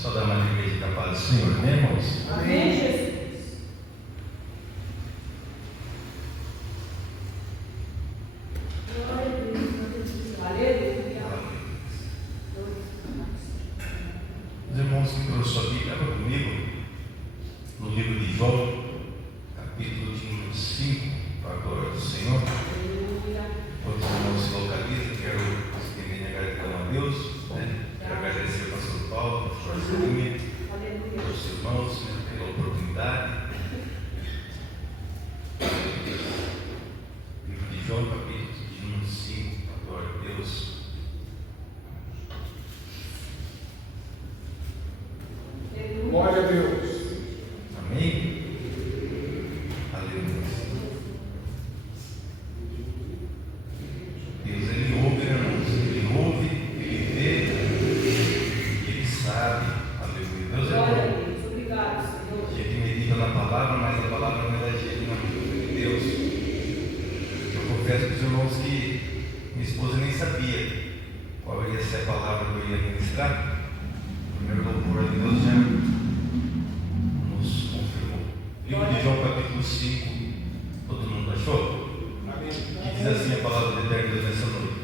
Só dá uma igreja da paz do Senhor, né, irmãos? Amém, Jesus. Glória a Deus. Aleluia. Os irmãos que trouxeram sua Bíblia, abra comigo no livro de João, capítulo de número 5, para a glória do Senhor. Quando os irmãos se localizam, quero estender minha gratidão a Deus, né? Quero agradecer ao pastor Paulo, ao pastor Zumi, aos irmãos, né, pela oportunidade. Livro de João, capítulo de número 5, para a glória de Deus. Glória a Deus. Amém? Aleluia. Deus, Ele ouve, irmãos. Ele ouve, Ele vê, Ele sabe. Aleluia. Deus é Glória a bom. Deus. Obrigado, Senhor. A gente medita na palavra, mas a palavra não é da gente, não é de Deus. Eu confesso para os irmãos que minha esposa nem sabia qual ia ser a palavra que eu ia ministrar. O primeiro louvor de Deus já nos confirmou. Livro de João, capítulo 5. Todo mundo achou? Que diz assim a palavra de Deus nessa noite.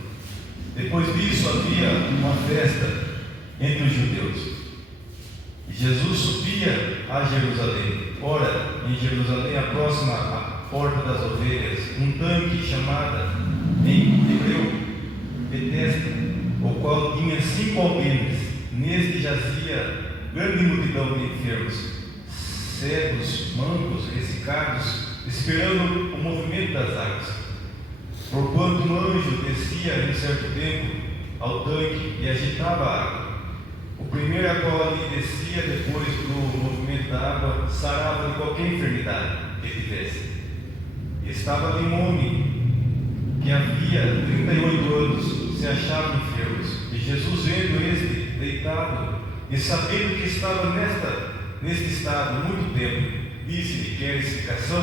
Depois disso havia uma festa entre os judeus. E Jesus subia a Jerusalém. Ora, em Jerusalém, próxima à porta das ovelhas, um tanque chamado em hebreu Betesda, o qual tinha 5 alqueires. Neste jazia grande multidão de enfermos, cegos, mancos, ressecados, esperando o movimento das águas. Porquanto um anjo descia em certo tempo ao tanque e agitava a água. O primeiro a qual ali descia, depois do movimento da água, sarava de qualquer enfermidade que tivesse. E estava ali um homem que havia 38 anos, se achava enfermo. E Jesus, vendo este deitado, e sabendo que estava neste estado muito tempo, disse-lhe: queres explicação?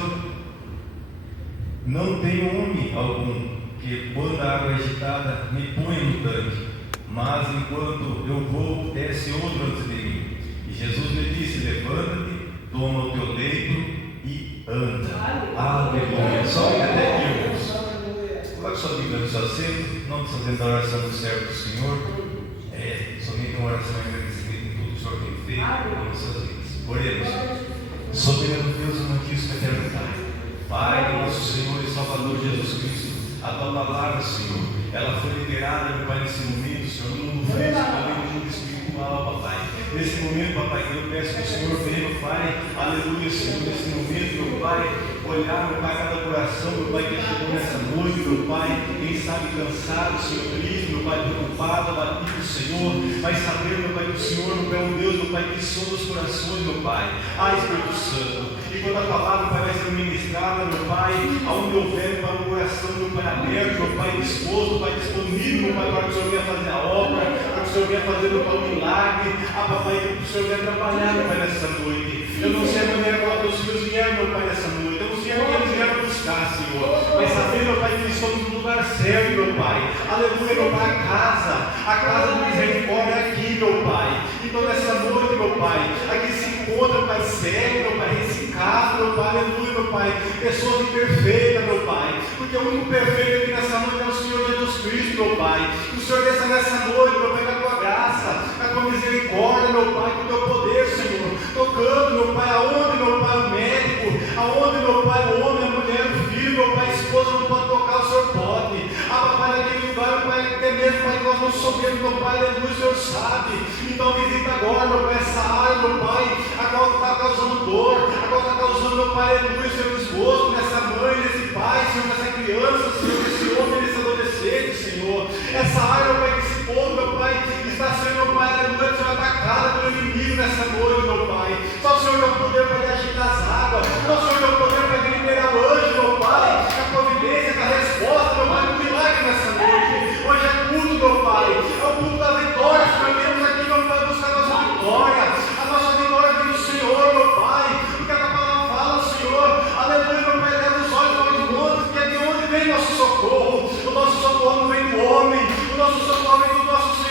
Não tenho homem algum que, quando a água é agitada, me ponha no tanque, mas enquanto eu vou, desce outro antes de mim. E Jesus lhe disse: levanta-te, toma o teu leito e anda. Aleluia. Só até aqui, irmãos. Coloque sua Bíblia no seu assento, não fazendo a oração do servo do Senhor. Somente uma oração em agradecimento em tudo que o Senhor tem feito nas nossas vidas. Oremos. Soberano Deus, amantíssimo eterno Pai, nosso Senhor e Salvador Jesus Cristo, a tua palavra, Senhor, ela foi liberada, meu Pai, nesse momento, Senhor, no mundo físico, também no mundo espiritual, Papai. Nesse momento, Papai, eu peço que o Senhor venha, meu Pai, aleluia, Senhor, nesse momento, meu Pai, olhar, meu Pai, cada coração, meu Pai, que chegou nessa noite, meu Pai, quem sabe cansado, Senhor, triste, meu Pai, preocupado, abatido, Senhor, mas sabendo, meu Pai, que o Senhor, meu Pai, é um Deus, meu Pai, que sonda os corações, meu Pai. Espírito Santo, e quando a palavra, Pai, vai ser ministrada, meu Pai, aonde houver, meu Pai, um coração, meu Pai, aberto, meu Pai, disposto, meu Pai, disponível, meu Pai, para que o Senhor venha fazer a obra, para que o Senhor venha fazer, meu Pai, o milagre, Papai, que o Senhor venha trabalhar, meu Pai, nessa noite. Eu não sei a maneira como teus filhos vieram, meu Pai, nessa noite. Eu não sei a que eles vieram buscar, Senhor, mas sabendo, meu Pai, que eles estão no lugar certo, meu Pai. Aleluia, meu Pai, a casa de misericórdia é aqui, meu Pai. Então, nessa noite, meu Pai, aqui se encontra, meu Pai, cego, meu Pai, ressecado, meu Pai, aleluia, meu Pai, pessoas imperfeitas, meu Pai, porque o único perfeito aqui nessa noite é o Senhor Jesus Cristo, meu Pai. Que o Senhor desça nessa noite, meu Pai, com a tua graça, com a tua misericórdia, meu Pai, com o teu poder, Senhor, tocando, meu Pai, aonde, meu Pai, o médico, aonde, meu Pai, o homem, a mulher, o filho, meu Pai, a esposa não pode tocar, o Senhor pode. Papai, naquele lugar, meu Pai, até mesmo, Pai, que nós não sabemos, meu Pai, aleluia, o Senhor sabe. Então visita agora, meu Pai, essa área, meu Pai, a qual está causando dor, a qual está causando, meu Pai, aleluia, o Senhor desgosto nessa mãe, nesse pai, Senhor, nessa criança, Senhor, nesse homem, nesse adolescente, Senhor. Essa área, meu Pai, que esse povo, meu Pai, está sendo, meu Pai, aleluia, Senhor, atacada pelo inimigo nessa noite, meu Pai. Só o Senhor tem o poder para agitar as águas, só o Senhor tem o poder para liberar o anjo, meu Pai, a providência, a resposta, meu Pai, do milagre nessa noite. Hoje é culto, meu Pai, é o culto da vitória, Senhor. Viemos aqui, meu Pai, buscar a nossa vitória. A nossa vitória vem do Senhor, meu Pai, porque a tua palavra fala, Senhor, aleluia, meu Pai, leva os olhos para os montes, que é de onde vem nosso socorro. O nosso socorro não vem do homem, o nosso socorro vem do nosso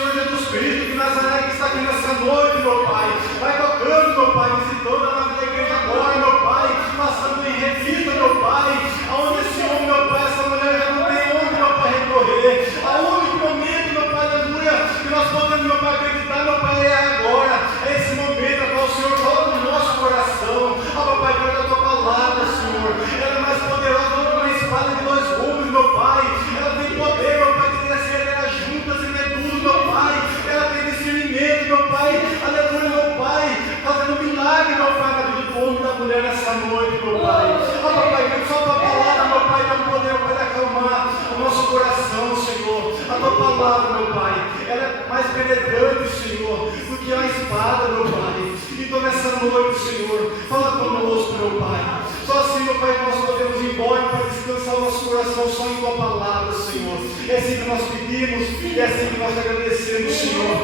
palavra, meu Pai, ela é mais penetrante, Senhor, do que a espada, meu Pai. Então nessa noite, Senhor, fala conosco, meu Pai. Só assim, meu Pai, nós podemos ir embora para descansar o nosso coração só em Tua palavra, Senhor. É assim que nós pedimos e é assim que nós agradecemos, Senhor.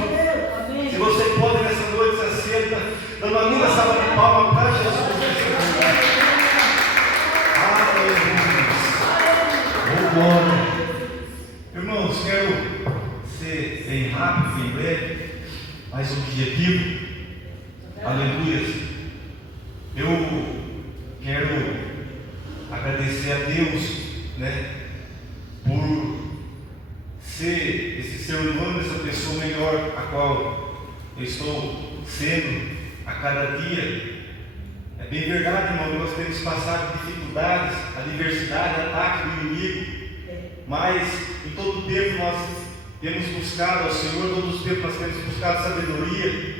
Se você pode nessa noite, se assenta, dando uma linda salva de palmas para Jesus. Glória. Irmãos, quero ser bem rápido, bem breve, mais objetivo. Aleluia. Eu quero agradecer a Deus, né, por ser esse ser humano, essa pessoa melhor a qual eu estou sendo a cada dia. É bem verdade, irmão, que nós temos passado dificuldades, adversidade, ataque do inimigo. Mas em todo tempo nós temos buscado ao Senhor, todos os tempos nós temos buscado sabedoria,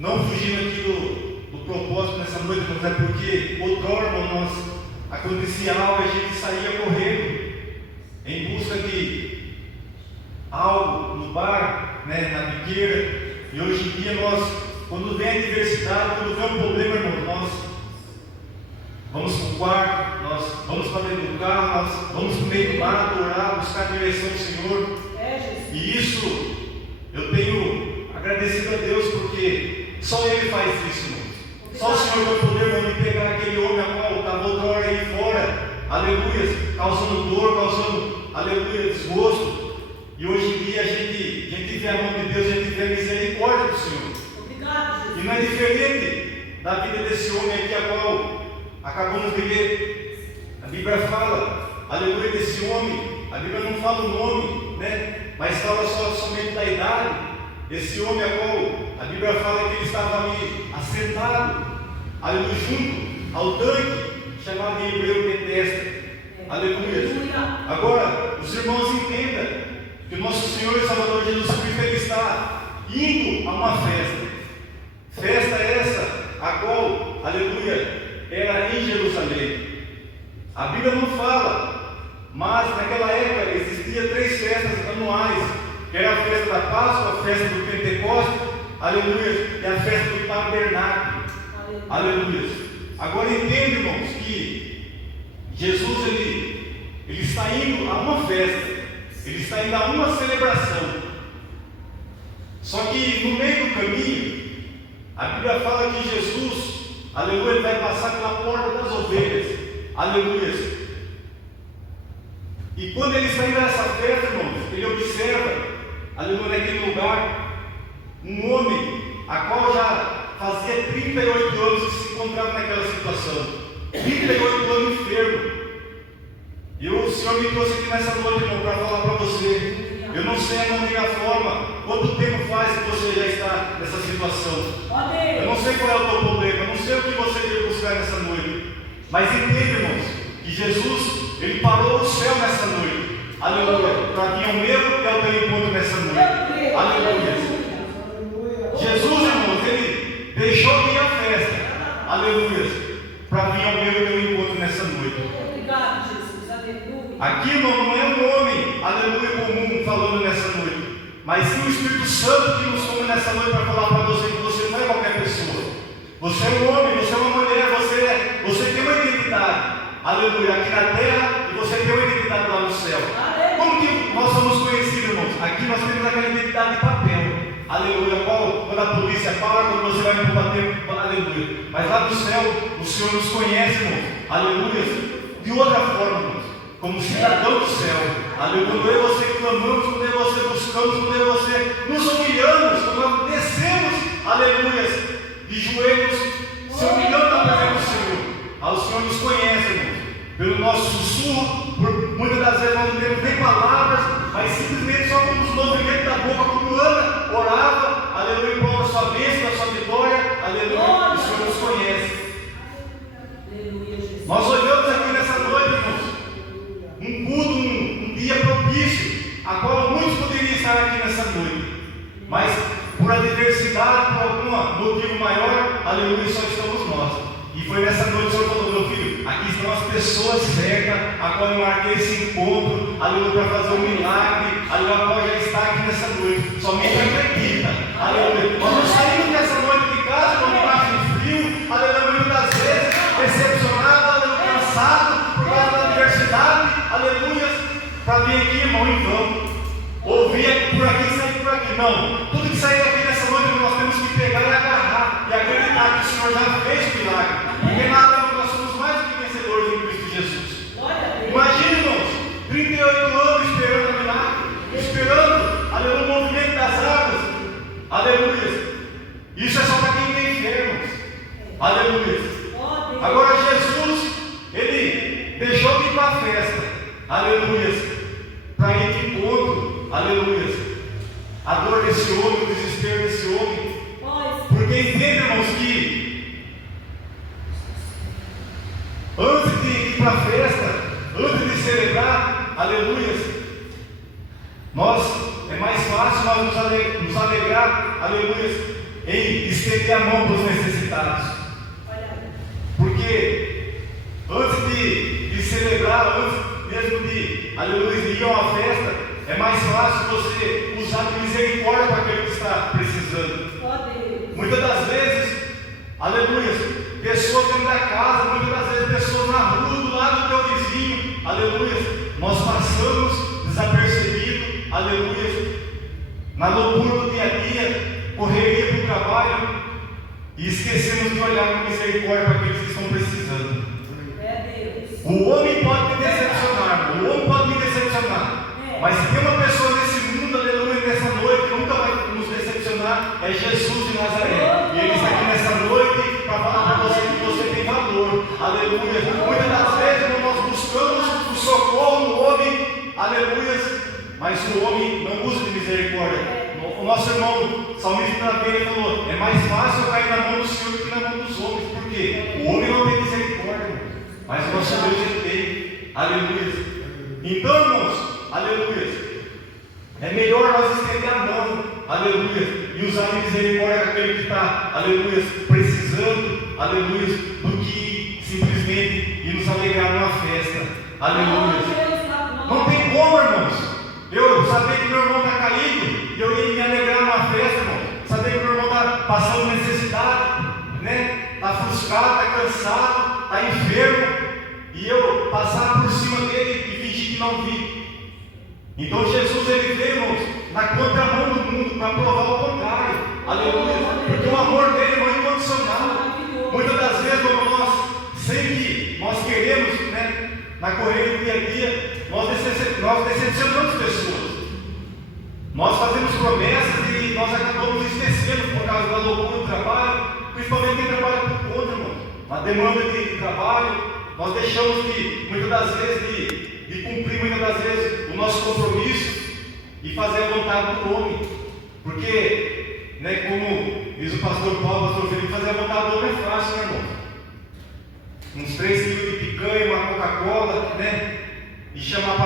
não fugindo aqui do propósito nessa noite, mas é porque outrora nós acontecia algo e a gente saía correndo em busca de algo no bar, né, na biqueira, e hoje em dia nós, quando vem a adversidade, quando vem um problema, irmão, nós vamos para o quarto, nós vamos para dentro do carro, nós vamos para o meio do mar, adorar, buscar a direção do Senhor. E isso eu tenho agradecido a Deus, porque só Ele faz isso, irmão. Só o Senhor vai poder me pegar aquele homem a qual estava outra hora aí fora, aleluia, causando dor, causando, aleluia, desgosto. E hoje em dia a gente vê a mão de Deus, a gente vê a misericórdia do Senhor. Obrigado, Jesus. E não é diferente da vida desse homem aqui, a qual acabamos de ler. A Bíblia fala, aleluia, desse homem. A Bíblia não fala o nome, né? Mas fala somente da idade. Esse homem a qual a Bíblia fala que ele estava ali assentado, aleluia, junto ao tanque, chamado em hebreu Betesda. Aleluia. Agora, os irmãos entendam que o nosso Senhor e Salvador Jesus Cristo, Ele está indo a uma festa. Festa essa, a qual, aleluia, era em Jerusalém. A Bíblia não fala, mas naquela época existia 3 festas anuais, que era a festa da Páscoa, a festa do Pentecostes, aleluia, e a festa do Tabernáculo. Aleluia. Agora entende, irmãos, que Jesus ele está indo a uma festa, ele está indo a uma celebração. Só que no meio do caminho, a Bíblia fala que Jesus, aleluia, ele vai passar pela porta das ovelhas. Aleluia. E quando ele está indo a essa festa, irmãos, ele observa, aleluia, naquele lugar, um homem, a qual já fazia 38 anos que se encontrava naquela situação. 38 anos enfermo. E o Senhor me trouxe aqui nessa noite, irmão, para falar para você. Eu não sei a maneira, a forma, quanto tempo faz que você já está nessa situação. Eu não sei qual é o teu problema, eu não sei o que você quer buscar nessa noite. Mas entenda, irmãos, que Jesus, Ele parou o céu nessa noite. Aleluia. Para vir ao meu e ao teu encontro nessa noite. Aleluia. Jesus, irmãos, Ele deixou de ir à festa. Aleluia. Para vir ao meu e ao teu encontro nessa noite. Obrigado, Jesus. Aleluia. Aqui, irmão, não é um homem, aleluia, comum falando nessa noite, mas sim o Espírito Santo que nos come nessa noite para falar para você que você não é qualquer pessoa. Você é um homem, você é uma mulher, você tem uma identidade, aleluia, aqui na terra, e você tem uma identidade lá no céu. Como que nós somos conhecidos, irmãos? Aqui nós temos aquela identidade de papel, aleluia, quando a polícia fala, quando você vai para bater, aleluia. Mas lá no céu, o Senhor nos conhece, irmãos, aleluia, de outra forma, irmãos, como cidadão do céu, aleluia. Quando eu e você clamamos, quando eu e você buscamos, quando eu e você nos humilhamos, quando nós descemos, aleluia, de joelhos, se humilhando na presença do Senhor. O Senhor nos conhece, irmãos, pelo nosso sussurro, muitas das vezes nós não temos nem palavras, mas simplesmente só com os movimentos da boca, como Ana orava, aleluia, com a sua bênção, a sua vitória, aleluia, o Senhor nos conhece. Nós olhamos aqui nessa noite, irmãos, um culto, um dia propício, a qual muitos poderiam estar aqui nessa noite, mas por adversidade, por algum motivo maior, aleluia, só estamos nós. E foi nessa noite que o Senhor falou: meu filho, aqui estão as pessoas certas, a qual eu marquei esse encontro, aleluia, para fazer um milagre, aleluia, nessa noite. Somente acredita. Aleluia. Nós não saímos nessa noite de casa, quando embaixo de frio, aleluia, muitas das vezes, decepcionado, aleluia, cansado, por causa da adversidade, aleluia, para vir aqui, irmão, em vão. Ouvir por aqui e sair por aqui. Não. Tudo que sair daqui nessa noite, nós temos que pegar e agarrar e acreditar que o Senhor já fez o milagre. Porque nada, nós somos mais do que vencedores em Cristo Jesus. Imagine, irmãos, 38 anos esperando o milagre, esperando, aleluia, o movimento das águas, aleluia. Isso é só para quem tem fé, irmãos, aleluia. Agora Jesus, ele deixou de ir para a festa, aleluia, para ir de encontro, aleluia, a dor desse homem, o desespero desse homem, porque entende, irmãos, que antes de ir para a festa, antes de celebrar, aleluia, é mais fácil nós nos alegrar, aleluia, em estender a mão para os necessitados. Porque antes de celebrar, antes mesmo de, aleluia, de ir a uma festa, é mais fácil você usar de misericórdia para aquele que está precisando. Muitas das vezes, aleluia, pessoas dentro da casa, muitas das vezes pessoas na rua, do lado do teu vizinho, aleluia, nós passamos desapercebido, aleluia, na loucura do dia a dia, correria para o trabalho, e esquecemos de olhar com misericórdia para aqueles que estão precisando. O homem pode me decepcionar, o homem pode me decepcionar, mas se tem uma pessoa nesse mundo, aleluia, nessa noite, que nunca vai nos decepcionar, é Jesus de Nazaré. E Ele está aqui nessa noite para falar para você que você tem valor, aleluia. Muitas das vezes nós buscamos o socorro no homem, aleluia, mas o homem não usa de misericórdia. O nosso irmão salmista também falou: é mais fácil eu cair na mão do Senhor do que na mão dos homens, porque o homem não tem misericórdia, mas o nosso Deus ele tem, aleluia. Então, irmãos, aleluia, é melhor nós estender a mão, aleluia, e usar de misericórdia com aquele que está, aleluia, precisando, aleluia, do que simplesmente ir nos alegrar numa festa, aleluia. Não tem como, irmãos, eu saber que meu irmão está caído e eu ia me alegrar numa festa, irmão, saber que meu irmão está passando necessidade, né? Está frustrado, está cansado, está enfermo, e eu passar por cima dele e fingir que não vi. Então Jesus ele veio, irmãos, na contramão do mundo para provar o contrário, aleluia, porque o amor dele é incondicional. Muitas das vezes, nós, sem que nós queremos, né, na correria do dia a dia, nós decepcionamos pessoas. Nós fazemos promessas e nós acabamos esquecendo por causa da loucura do trabalho, principalmente quem trabalha por conta, irmão. Na demanda de trabalho, nós deixamos de, muitas das vezes, de cumprir muitas das vezes o nosso compromisso e fazer a vontade do homem. Porque, né, como diz o pastor Paulo, o pastor Felipe, fazer a vontade do homem é fácil, né, irmão? Uns 3 quilos de picanha, uma Coca-Cola, né? E chamar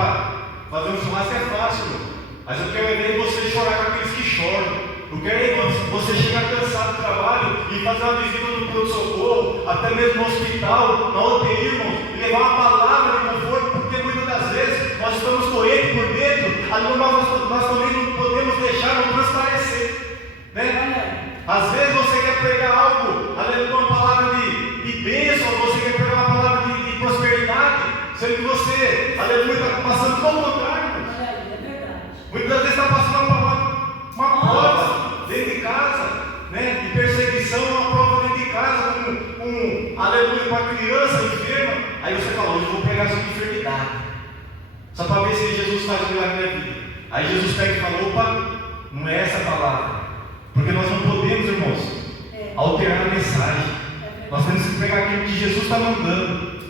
para fazer um churrasco é fácil, irmão. Mas eu quero ver você chorar com aqueles que choram. Eu quero ver você chegar cansado do trabalho e fazer uma visita no pronto-socorro, até mesmo no hospital, na UTI, irmão, e levar uma palavra de conforto, porque muitas das vezes nós estamos doentes por dentro, ali nós também não podemos deixar não transparecer, né? Às vezes você quer pregar algo, aleluia, uma palavra de bênção, você quer pregar uma palavra de prosperidade, sendo que você, aleluia, está passando todo o contrário, irmão. Muitas das vezes está passando uma prova dentro de casa, né? De perseguição, uma prova dentro de casa, aleluia, com a criança enferma. Aí você fala: hoje eu vou pregar sobre enfermidade, só para ver se Jesus faz o milagre na minha vida. Aí Jesus pega e fala: opa, não é essa a palavra, porque nós não podemos, irmãos, alterar a mensagem. Nós temos que pregar aquilo que Jesus está mandando.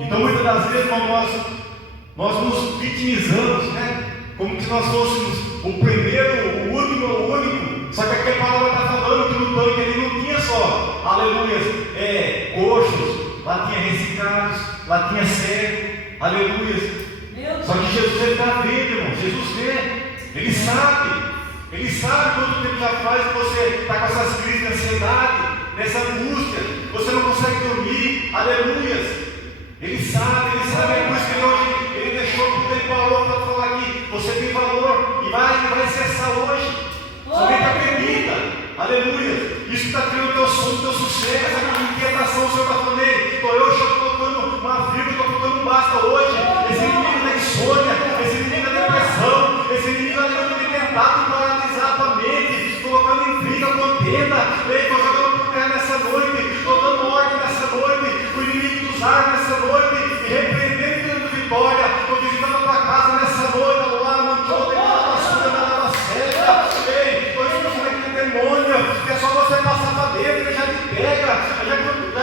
Então muitas das vezes nós nos vitimizamos, né? Como se nós fôssemos o primeiro, o último, o único. Só que aqui a palavra está falando que no tanque ele não tinha só, aleluia, coxos, lá tinha ressecados, lá tinha cego, aleluia. Só que Jesus ele está vendo, irmão. Jesus vê, ele sabe quanto tempo já faz que você está com essas crises de ansiedade, nessa angústia, você não consegue dormir, aleluia. Ele sabe, é por isso que hoje ele deixou tudo, ele parou para falar aqui: você tem valor, e vai vai cessar hoje. Somente acredita. Aleluia. Isso está criando o teu sono, o teu sossego, essa inquietação, o Senhor está falando, estou eu colocando uma vírgula, estou colocando um basta hoje. Esse inimigo da insônia, esse inimigo da depressão, esse inimigo da tem tentado paralisar a tua mente, colocando em briga, contenda. Estou jogando por terra nessa noite, estou dando ordem nessa noite, o inimigo dos ares nessa noite, e repreendendo dando vitória. Estou visitando a tua casa nessa noite, lá, manchou, estou expulsando aquele demônio, que é só você passar para dentro, ele já te pega, já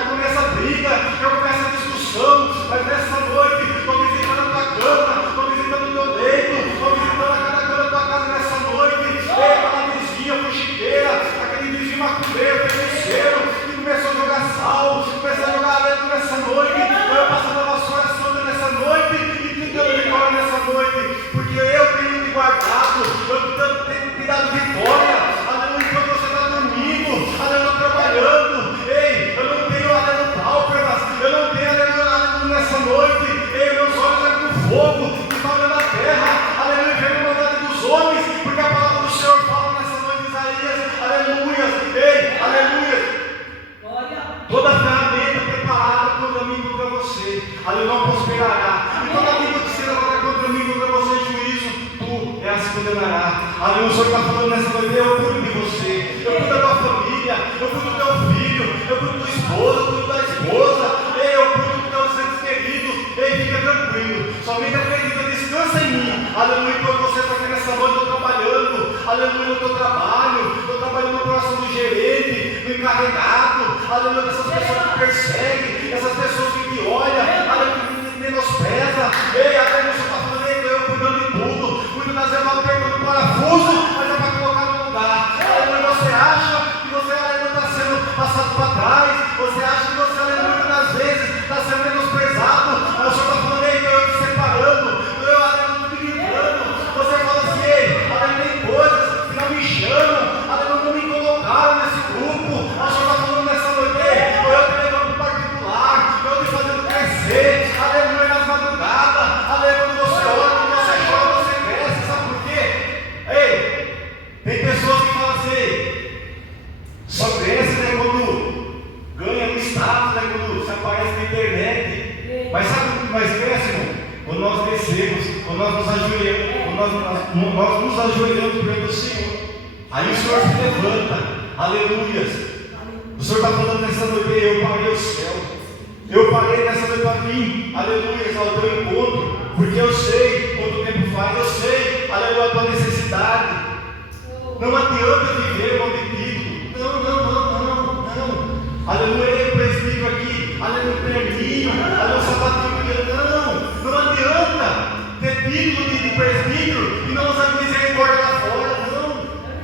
começa a briga, já começa a discussão. Mas nessa noite, estou visitando a tua cama, estou visitando o teu leito, estou visitando a cada cama da tua casa nessa noite. Aquela vizinha fuxiqueira, aquele vizinho macumbeiro, feiticeiro, que começou a jogar sal, começou a jogar areia nessa noite. Eu passando a vassoura santa nessa noite e te dando vitória nessa noite, porque eu tenho te guardado, eu tenho te dado vitória. Aleluia, enquanto você está dormindo, aleluia, trabalhando. Ei, eu não tenho aleluia pálpebras, eu não tenho aleluia nessa noite. Ei, meus olhos é com fogo, que está olhando a terra. Aleluia, vem a maldade dos homens, porque a palavra do Senhor fala nessa noite, Isaías. Aleluia, ei, aleluia. Toda ferramenta preparada contra mim e contra você, aleluia, não prosperará. E toda língua que será contra mim e contra você em juízo, tu ela se condenará. Aleluia, o Senhor está falando nessa noite, eu cuido de você, eu cuido da tua família, eu cuido do teu filho, eu cuido do esposo, eu cuido da esposa, eu cuido dos teus entes queridos. Ei, fica tranquilo, somente acredita, descansa em mim. Aleluia, quando você está aqui nessa noite, eu estou trabalhando, aleluia, no teu trabalho, estou trabalhando no coração do gerente, do encarregado, aleluia, dessas pessoas que perseguem, essas pessoas que te olham, aleluia, que menospreza. Ei, até você está falando, eu cuidando de tudo, cuido das ervas, pegando o parafuso, mas é para colocar no lugar. Aleluia, você acha que você, aleluia, está sendo passado para trás, você acha que você, aleluia, às vezes está sendo menosprezado, mas o Senhor está falando, eu te separando, eu, aleluia, te livrando. Você fala assim, aleluia, tem coisas que não me chamam, aleluia, não me colocaram nesse grupo. O Senhor está falando nessa noite, eu te levando para o particular, eu te fazendo crescer, aleluia, nas madrugadas, aleluia, quando você ora, quando você chora, você cresce, sabe por quê? Ei, tem pessoas que falam assim, só cresce, né, quando ganha um status, né, quando se aparece na internet. Mas sabe o que mais cresce, irmão? Quando nós descemos, quando nós nos ajoelhamos, nós nos ajoelhamos perante o Senhor. Aí o Senhor se levanta, aleluia. O Senhor está falando nessa noite, eu parei o céu, eu parei nessa noite para mim, aleluia, ao teu encontro, porque eu sei quanto tempo faz, eu sei, aleluia, a tua necessidade. Não adianta viver mal de título, não, aleluia, ele é presbítero aqui, aleluia, perninho, aleluia, sapatinho, não adianta ter título de presbítero e não usar misericórdia lá fora, não,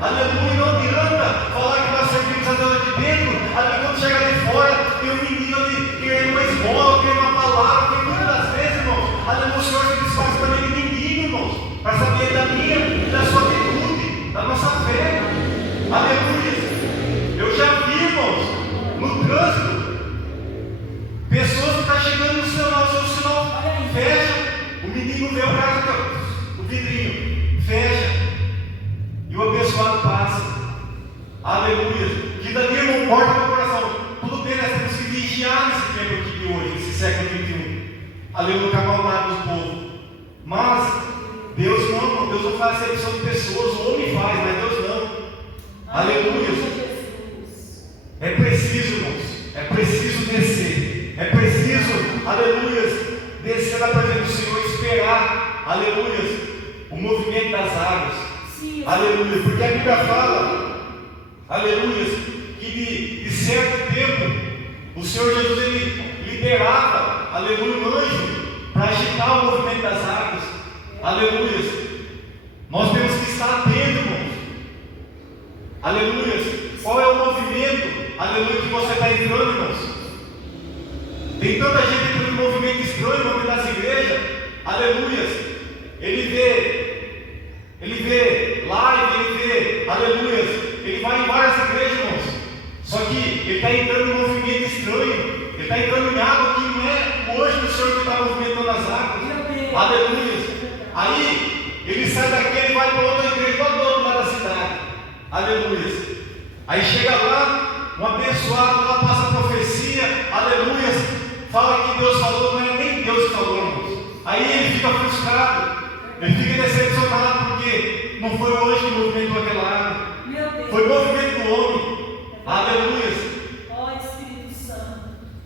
aleluia, não adianta falar que nós servimos a Deus aqui dentro, aleluia, quando chega de fora, tem um menino ali querendo uma esmola, querendo uma palavra, que muitas das vezes, irmãos, aleluia, o Senhor se desfaz para mim de menino, irmãos, para saber da minha e da sua atitude, da nossa fé, aleluia. Eu já vi, irmãos, no trânsito, pessoas que estão chegando no sinal, o seu sinal fecha, o menino vê o cara, o vidrinho, fecha, e o abençoado passa, aleluia. Que dali não importa no coração, tudo bem, nós temos que vigiar nesse tempo aqui de hoje, nesse século XXI, aleluia, com a maldade do povo. Mas Deus não faz acepção de pessoas, o homem faz, mas Deus não, aleluia. É preciso, irmãos, é preciso descer, é preciso, aleluia, descer na presença do Senhor, esperar, aleluia, o movimento das águas, aleluia, porque a Bíblia fala, aleluia, que de certo tempo o Senhor Jesus ele liberava, aleluia, um anjo para agitar o movimento das águas, aleluia. Nós temos que estar atentos, irmãos, aleluia. Qual é o movimento, aleluia, que você está entrando, irmãos? Tem tanta gente entrando em movimento estranho no nome das igrejas, aleluia. Ele vê live, ele vê, aleluia. Ele vai em várias igrejas, irmãos. Só que ele está entrando em movimento estranho, ele está entrando em água que não é o anjo do Senhor que está movimentando as águas, aleluia. Aí ele sai daqui, ele vai para outra igreja, aleluia. Aí chega lá, um abençoado lá passa a profecia, aleluia, fala que Deus falou, não é nem Deus que falou, irmãos. Aí ele fica frustrado, ele fica decepcionado, porque não foi hoje que movimentou aquela água, Meu Deus. foi o movimento do homem, aleluia. Ó Espírito Santo.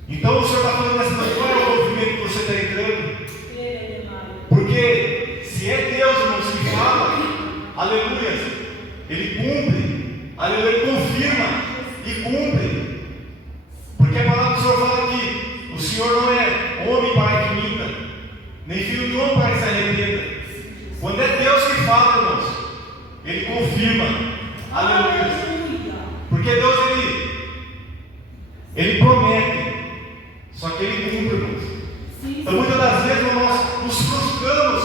Então o Senhor está falando nessa noite, qual é o movimento que você está entrando? Porque se é Deus, irmãos, que fala, aleluia, Ele cumpre, aleluia, Ele confirma e cumpre. Porque a palavra do Senhor fala que o Senhor não é homem para que minta, nem filho de homem para que se arrependa. Quando é Deus que fala, irmãos, Ele confirma, aleluia. Porque Deus, Ele promete, só que Ele cumpre, irmãos. Então muitas das vezes nós nos frustramos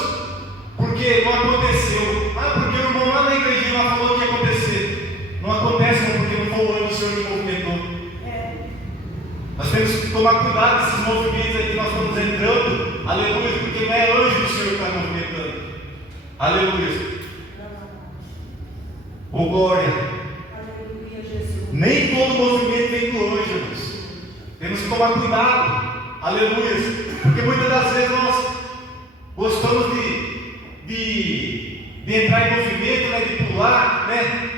porque não aconteceu. Porque o irmão lá na igreja lá falou que ia acontecer. Não acontece, não, porque não foi o ano do Senhor que movimentou. Nós temos que tomar cuidado desses movimentos aí que nós estamos entrando, aleluia, porque não é anjo do Senhor que está movimentando. Aleluia. Oh glória. Aleluia, Jesus. Nem todo movimento vem do anjo, irmãos. Temos que tomar cuidado. Aleluia. Porque muitas das vezes nós gostamos de entrar em movimento, né, de pular, né,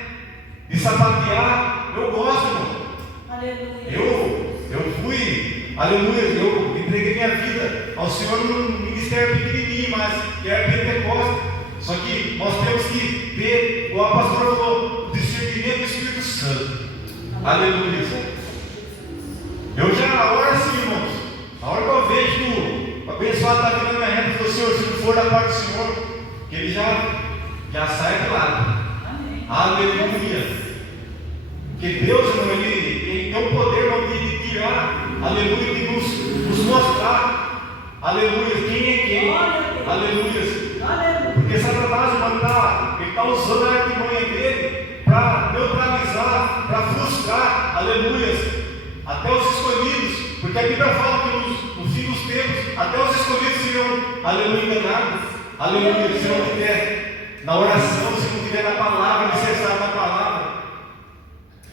de sapatear. Eu gosto, irmão. Aleluia. Eu fui, aleluia, eu entreguei minha vida ao Senhor num ministério pequenininho, mas que era Pentecostes. Só que nós temos que ter, igual a pastora falou, o discernimento do Espírito Santo. Aleluia. Eu já, a hora sim, irmãos, a hora que eu vejo que o abençoado está vindo na minha reta, eu falo, Senhor, se não for da parte do Senhor, que ele já sai do lado. Amém. Aleluia. Porque Deus, irmão, ele tem o poder, irmão, de tirar, aleluia, de nos mostrar, aleluia, quem é quem. Aleluia. Porque Satanás, irmão, ele está usando a artimanha dele para neutralizar, para frustrar, aleluia, até os escolhidos. Porque a Bíblia fala que no fim dos tempos, até os escolhidos serão, aleluia, enganados. Aleluia, se não tiver na oração, se não tiver na palavra, necessário na palavra.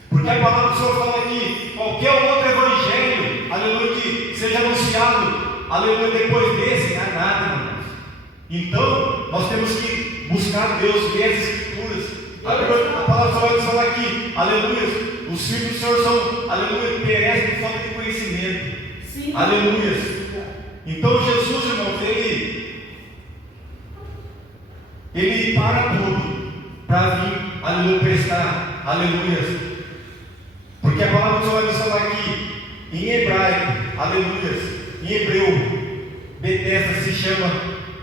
Porque a palavra do Senhor fala que qualquer outro evangelho, aleluia, que seja anunciado, aleluia, depois desse, não é nada, irmãos. Então, nós temos que buscar Deus, ler as Escrituras. A palavra do Senhor fala aqui, aleluia, os filhos do Senhor são, aleluia, perecem por falta de conhecimento. Sim. Aleluia. Então, Jesus, irmãos, ele para tudo para vir, aleluia, prestar, aleluia. Porque a palavra do Senhor vai nos falar aqui, em hebraico, aleluia, em hebreu, Betesda se chama,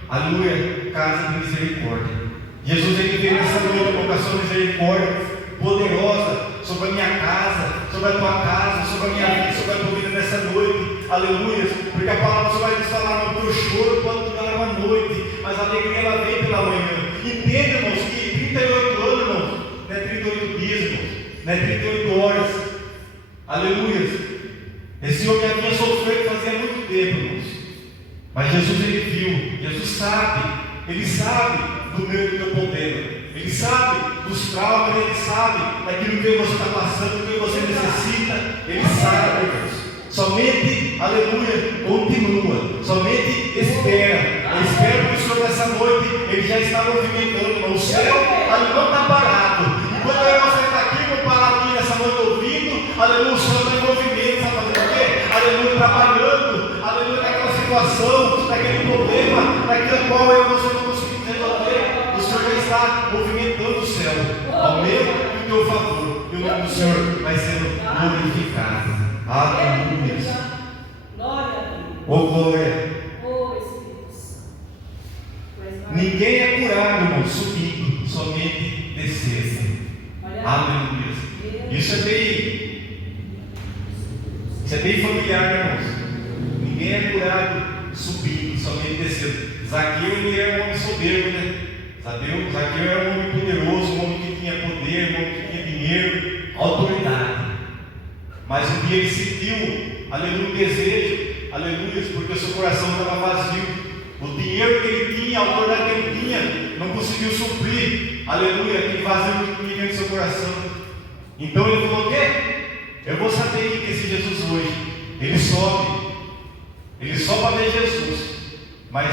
aleluia, casa de misericórdia. Jesus, ele veio nessa noite com vocação de misericórdia poderosa sobre a minha casa, sobre a tua casa, sobre a minha vida, sobre a tua vida nessa noite, aleluia. Porque a palavra do Senhor vai nos falar que o choro pode durar uma noite, mas a alegria ela vem pela manhã. Entenda, irmãos, que 38 anos, irmãos, não é 38 dias, irmãos, não é 38 horas, aleluia. Esse homem já tinha sofrido fazia muito tempo, irmãos, mas Jesus, ele viu, Jesus sabe, ele sabe do meu problema, ele sabe dos traumas, ele sabe daquilo que você está passando, do que você necessita, ele sabe, irmãos. Somente, aleluia, continua, somente espera. Eu espero que o Senhor nessa noite, ele já está movimentando, o céu ele não está parado. Enquanto eu e você está aqui, vou parar aqui nessa noite ouvindo, aleluia, o Senhor está em movimento, sabe por quê? Aleluia, trabalhando, aleluia, naquela situação, naquele problema, naquilo qual eu e você não conseguimos resolver. O Senhor já está movimentando o céu, ao meu e o teu favor, e o nome do Senhor vai sendo glorificado. Aleluia. Glória a Deus. Oh glória. Oh Espírito Santo. Ninguém é curado, irmão, subindo, somente descendo. Aleluia. Isso é bem familiar, irmãos. Ninguém é curado subindo, somente descendo. Zaqueu, ele era um homem soberbo, né? Zaqueu era um homem poderoso, um homem que tinha poder, um homem que tinha dinheiro, autoridade. Mas um dia ele sentiu, aleluia, um desejo, aleluia, porque o seu coração estava vazio. O dinheiro que ele tinha, a autoridade que ele tinha, não conseguiu suprir aleluia, aquele vazio que vem do seu coração. Então ele falou: o quê? Eu vou saber quem é esse Jesus hoje. Ele sobe para ver Jesus, mas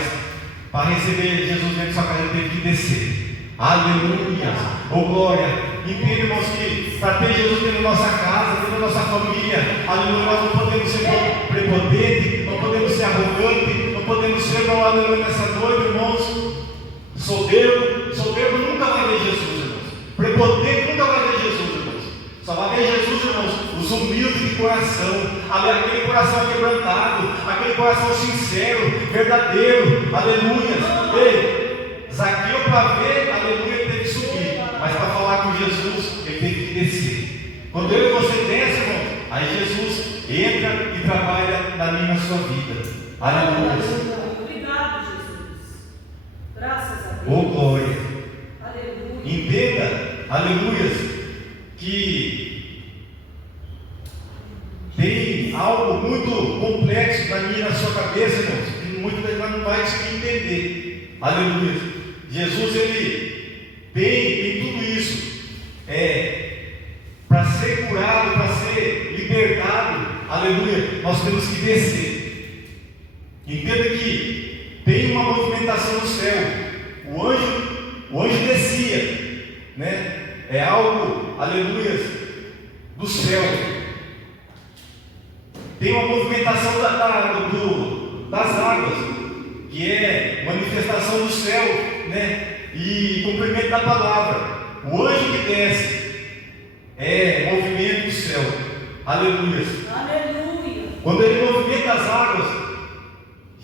para receber Jesus dentro da sua casa, ele teve que descer. Aleluia, oh glória. Entende, irmãos, que para ter Jesus dentro da nossa casa, dentro da nossa família, aleluia, nós não podemos ser prepotentes, não podemos ser arrogantes, não podemos ser, aleluia, nessa noite, irmãos, soberbo nunca vai ver Jesus, irmãos. Prepotente nunca vai ver Jesus, irmãos. Só vai ver Jesus, irmãos, os humildes de coração, aquele coração quebrantado, aquele coração sincero, verdadeiro, aleluia. Ei, Zaqueu, para ver, aleluia, ele teve que subir, mas para falar com Jesus, ele teve que descer. Quando eu e você desce, irmão, aí Jesus entra e trabalha na minha e na sua vida. Aleluia. Obrigado, Jesus. Graças a Deus. Oh glória. Aleluia. Entenda, aleluia, que tem algo muito complexo na minha e na sua cabeça, irmãos, que muitas vezes nós não vai conseguir entender. Aleluia. Jesus, ele tem tudo isso. Para ser curado, para ser libertado, aleluia, nós temos que descer. Entenda que tem uma movimentação no céu. O anjo descia, né? É algo, aleluia, do céu. Tem uma movimentação das águas, que é manifestação do céu, né? E cumprimento da palavra. O anjo que desce é movimento do céu. Aleluia. Aleluia. Quando ele movimenta as águas,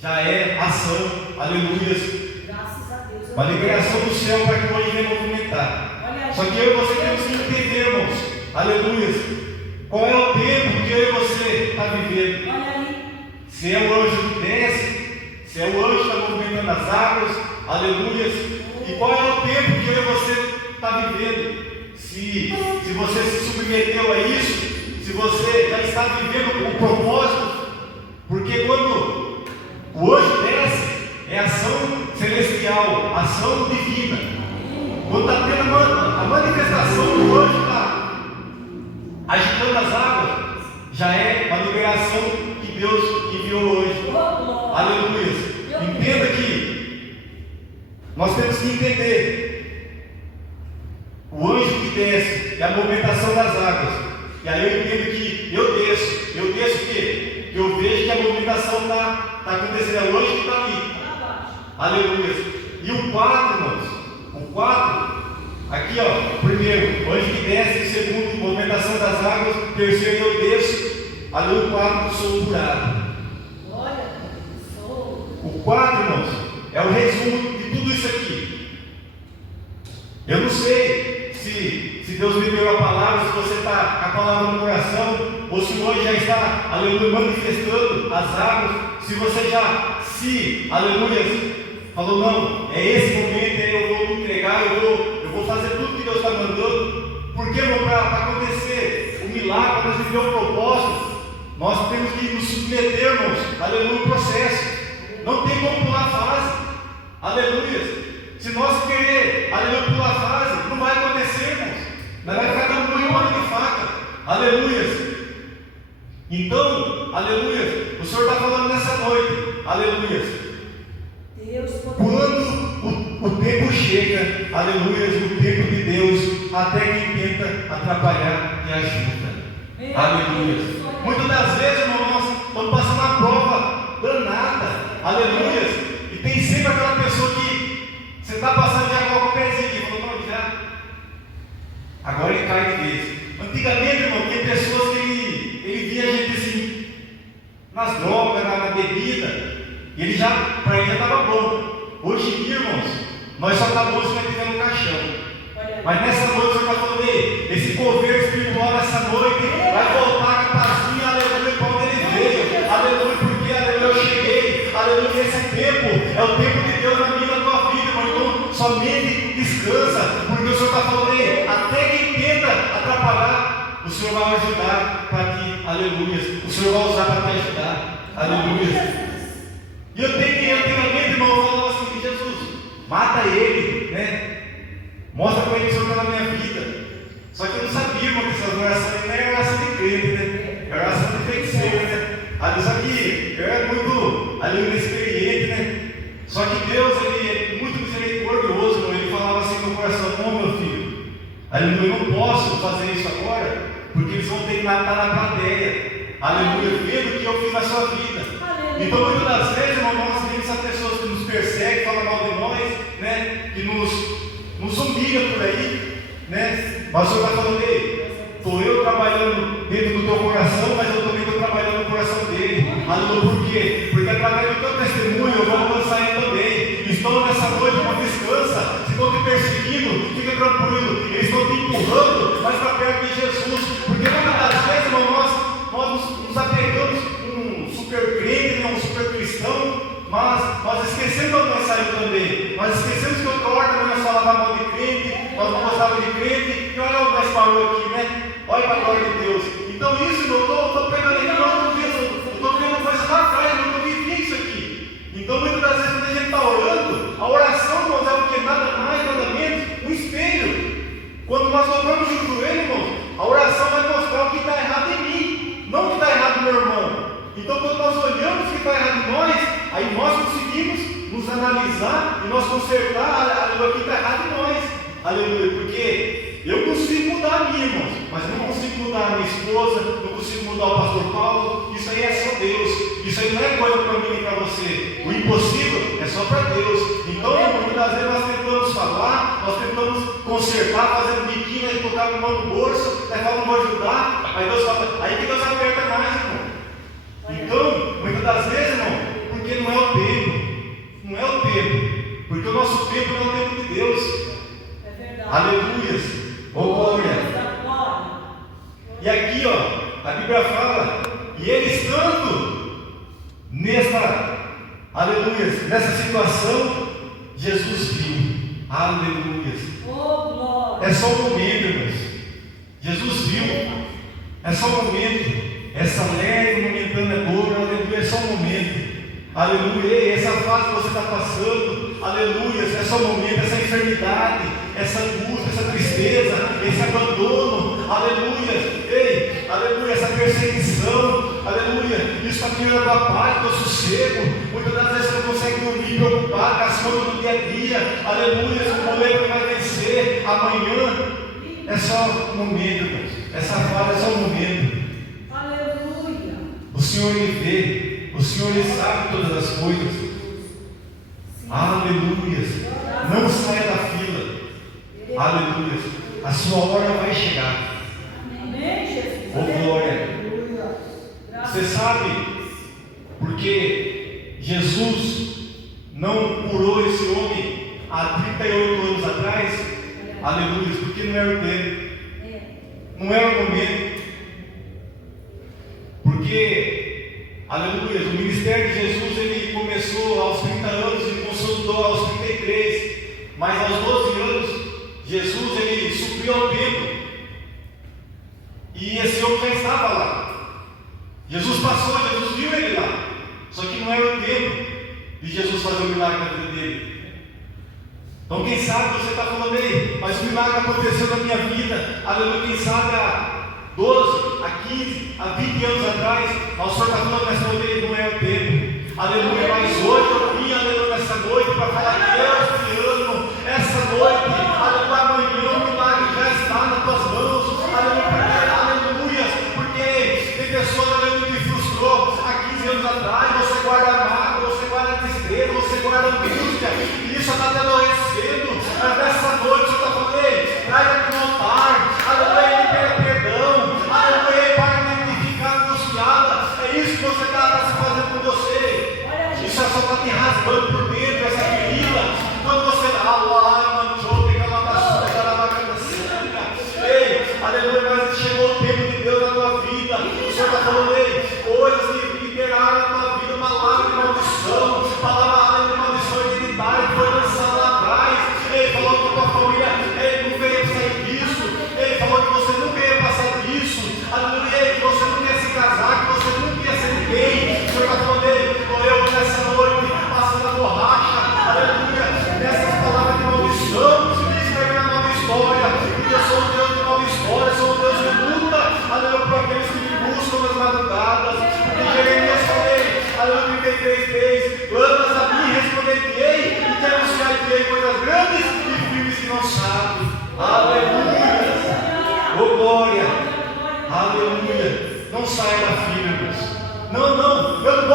já é ação. Aleluia. Graças a Deus. Uma liberação do céu para que o anjo venha movimentar. Só que eu e você temos que entender, irmãos. Aleluia. Qual é o tempo que eu e você está vivendo? Olha aí. Se é o anjo que desce, se é o anjo que está movimentando as águas, aleluia. E qual é o tempo que eu e você está vivendo? Se você se submeteu a isso, se você já está vivendo o propósito, porque quando o anjo desce, é ação celestial, ação divina. Quando está tendo a manifestação do anjo está agitando as águas, já é uma liberação que Deus enviou hoje. Aleluia. Entenda que nós temos que entender o anjo que desce é a movimentação das águas. E aí eu entendo que eu desço o quê? Que eu vejo que a movimentação está acontecendo, é o anjo que está ali. Aleluia. E o 4, irmãos, o 4, aqui ó, primeiro, o anjo que desce, segundo, movimentação das águas, terceiro, eu desço, aleluia, o 4, sou curado. O 4, irmãos, é o resumo de tudo isso aqui. Eu não sei se Deus me deu a palavra, se você está com a palavra no coração, ou se o anjo já está, aleluia, manifestando as águas, se você já, aleluia, falou, não, é esse momento, eu vou me entregar, eu vou fazer tudo que Deus está mandando, porque para acontecer o milagre, nós viver o propósito, nós temos que nos submeter, irmãos, aleluia, o processo. Não tem como pular fase, aleluia. Se nós querer, aleluia, pular fase, não vai acontecer, irmãos. Nós vai ficar dando muito pano de faca, aleluia. Então, aleluia, o Senhor está falando nessa noite, aleluia. Quando o tempo chega, aleluia, o tempo de Deus, até quem tenta atrapalhar e ajuda, aleluia. Muitas das vezes, irmãos, estamos passando uma prova danada, aleluia, e tem sempre aquela pessoa que você está passando, já coloca o pezinho aqui, falou, não, já, agora ele cai de vez. Antigamente, irmão, tinha pessoas que ele via a gente assim, nas drogas, na bebida, e ele para ele já estava bom. Hoje em dia, irmãos, nós só acabamos se meter no caixão. Mas nessa noite o Senhor está falando, esse governo espiritual nessa noite vai voltar com a pazinha, aleluia, para onde ele veio, aleluia, porque aleluia, eu cheguei, aleluia, esse tempo é o tempo de Deus na minha e na tua vida, irmão. Então somente descansa, porque o Senhor está falando, até quem tenta atrapalhar, o Senhor vai ajudar para ti, aleluia, o Senhor vai usar para te ajudar, aleluia. E eu tenho que, antigamente, irmão, eu falava assim, Jesus, mata ele, né? Mostra como é que o Senhor está na minha vida. Só que eu não sabia, irmão, que essa oração não era oração de crente, né? Era oração de feiticeiro, né? Só que eu era muito inexperiente, né? Só que Deus, Ele é muito misericordioso, irmão. Ele falava assim no coração: não, meu filho, aleluia, eu não posso fazer isso agora, porque eles vão ter que matar na plateia, aleluia, vendo o que eu fiz na sua vida. Então, muitas das vezes, irmão, nós temos essas pessoas que nos perseguem, falam mal de nós, né? Que nos humilham por aí, né? Mas o Senhor está falando: ei, estou eu trabalhando dentro do teu coração, mas eu também estou trabalhando no coração dele. Aleluia, por quê? Porque através do teu testemunho eu vou alcançar ele também. Estão nessa noite, uma descansa. Se estão te perseguindo, fica tranquilo. Eles estão te empurrando mais para perto de Jesus. Porque muitas das vezes, irmão, nós nos apegamos um super crente, né, um super cristão, mas nós esquecemos de onde nós saímos também. Nós esquecemos que outra hora também nós falávamos mal de crente, nós não gostávamos de crente, e olha onde nós paramos aqui, né? Olha para a glória de Deus. Então isso, eu estou pegando aqui, eu estou vendo coisas lá atrás, eu estou vivendo isso aqui. Então muitas das vezes quando a gente está orando, a oração, irmãos, é o que? Nada mais, nada menos, um espelho. Quando nós dobramos o joelho, irmãos, a oração vai mostrar o que está errado em mim, não o que está errado no meu irmão. Então quando nós olhamos o que está errado em nós, aí nós conseguimos nos analisar e nós consertar, aleluia, o que está errado em nós. Aleluia, porque eu consigo mudar a mim, irmãos, mas não consigo mudar a minha esposa, não consigo mudar o pastor Paulo. Isso aí é só Deus. Isso aí não é coisa para mim e para você. O impossível é só para Deus. Então, muitas das vezes nós tentamos falar, nós tentamos consertar, fazendo biquinho, aí colocar a mão no bolso, aí fala, não vou ajudar, aí Deus fala, aí que Deus aperta mais, irmão. Então, muitas das vezes, irmão, porque não é o tempo. Não é o tempo. Porque o nosso tempo não é o tempo de Deus. É verdade. Aleluias. Oh, glória. E aqui, ó, a Bíblia fala, e ele estando nessa situação, Jesus viu. Aleluias. Oh, glória. É só um momento, irmãos. Jesus viu. É só um momento. Essa leve, momentânea dor, aleluia, é só um momento. Aleluia, essa fase que você está passando, aleluia, é só um momento, essa enfermidade, essa angústia, essa tristeza, esse abandono, aleluia, ei, aleluia, essa perseguição, aleluia, isso está tirando a paz, o sossego. Muitas das vezes você não consegue dormir preocupado com as coisas do dia a dia, aleluia, se o moleque vai vencer amanhã. É só um momento, irmãos, essa fase é só um momento. Aleluia. O Senhor Ele vê, o Senhor Ele sabe todas as coisas. Aleluia. Não saia da fila. Aleluia. A sua hora vai chegar. Amém, Jesus. Oh, glória. Você sabe porque Jesus não curou esse homem há 38 anos atrás? Aleluia. Porque não era o tempo. Não era o momento. Porque, aleluia, o ministério de Jesus ele começou aos 30 anos e consolidou aos 33, mas aos 12 anos Jesus ele supriu ao tempo e esse homem já estava lá. Jesus passou, Jesus viu ele lá, só que não era o tempo de Jesus fazer o milagre na vida dele. Então quem sabe você está falando aí, mas o milagre aconteceu na minha vida, aleluia, quem sabe há 12, a 15, a 20 anos atrás, o Senhor está falando nessa noite, não é o tempo, aleluia, mas hoje eu vim, aleluia, nessa noite para falar, Deus te amo, essa noite, aleluia, amanhã o milagre já está nas tuas mãos, aleluia, porque tem pessoas, aleluia, que frustrou há 15 anos atrás, você guarda mágoa, você guarda tristeza, você guarda angústia, e isso está te adoecendo, mas nessa noite o Senhor está falando, ei, traz aqui no altar, aleluia, ele pede perdão, aleluia, para me identificar angustiada, é isso que você está se fazendo com você, isso é só está te rasgando por dentro, essa ferida, quando você, aleluia, Aleluia. Oh glória. Aleluia. Não saia da fila, irmãos. Não, eu não